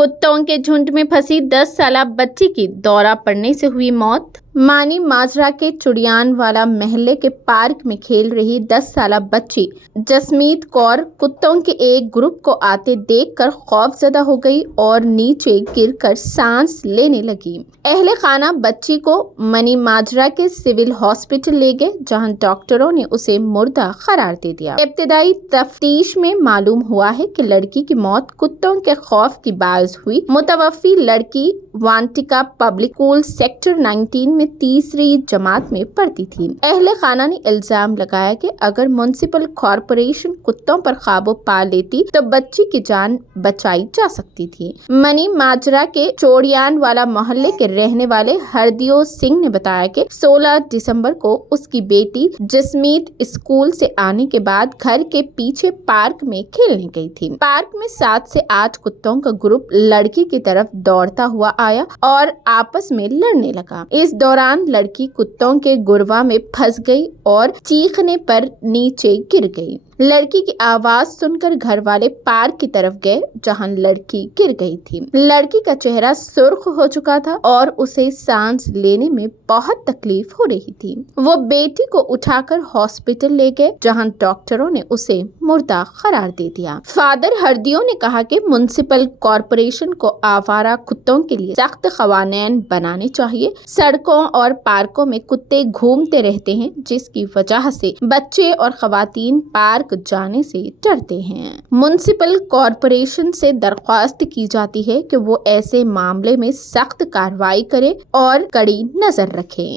कुत्तों के झुंड में फंसी 10 साला बच्ची की दौरा पड़ने से हुई मौत। मानी माजरा के चुड़ियानवाला महल्ले के पार्क में खेल रही 10 साला बच्ची जसमीत कौर कुत्तों के एक ग्रुप को आते देखकर खौफजदा हो गई और नीचे गिरकर सांस लेने लगी। अहले खाना बच्ची को मनी माजरा के सिविल हॉस्पिटल ले गए, जहां डॉक्टरों ने उसे मुर्दा करार दे दिया। इब्तिदाई तफ्तीश में मालूम हुआ है कि लड़की की मौत कुत्तों के खौफ की बायस हुई। मुतवफ़ी लड़की वांटिका पब्लिक स्कूल सेक्टर 19 में तीसरी जमात में पढ़ती थी। अहले खाना ने इल्जाम लगाया कि अगर म्युनिसिपल कॉरपोरेशन कुत्तों पर काबू पा लेती तो बच्ची की जान बचाई जा सकती थी। मनी माजरा के चोड़ियानवाला मोहल्ले के रहने वाले हरदियो सिंह ने बताया कि 16 दिसंबर को उसकी बेटी जसमीत स्कूल से आने के बाद घर के पीछे पार्क में खेलने गई थी। पार्क में 7 से 8 कुत्तों का ग्रुप लड़की की तरफ दौड़ता हुआ आया और आपस में लड़ने लगा। इस दौरान लड़की कुत्तों के गुर्वा में फंस गई और चीखने पर नीचे गिर गई। लड़की की आवाज सुनकर घर वाले पार्क की तरफ गए, जहां लड़की गिर गई थी। लड़की का चेहरा सुर्ख हो चुका था और उसे सांस लेने में बहुत तकलीफ हो रही थी। वो बेटी को उठाकर हॉस्पिटल ले गए, जहां डॉक्टरों ने उसे मुर्दा करार दे दिया। फादर हरदियो ने कहा कि म्युनिसिपल कॉरपोरेशन को आवारा कुत्तों के लिए सख्त कवानीन बनाने चाहिए। सड़कों और पार्कों में कुत्ते घूमते रहते हैं, जिसकी वजह से बच्चे और खवातीन पार्क जाने से डरते हैं। म्युनिसिपल कॉरपोरेशन से दरख्वास्त की जाती है कि वो ऐसे मामले में सख्त कार्रवाई करे और कड़ी नजर रखे।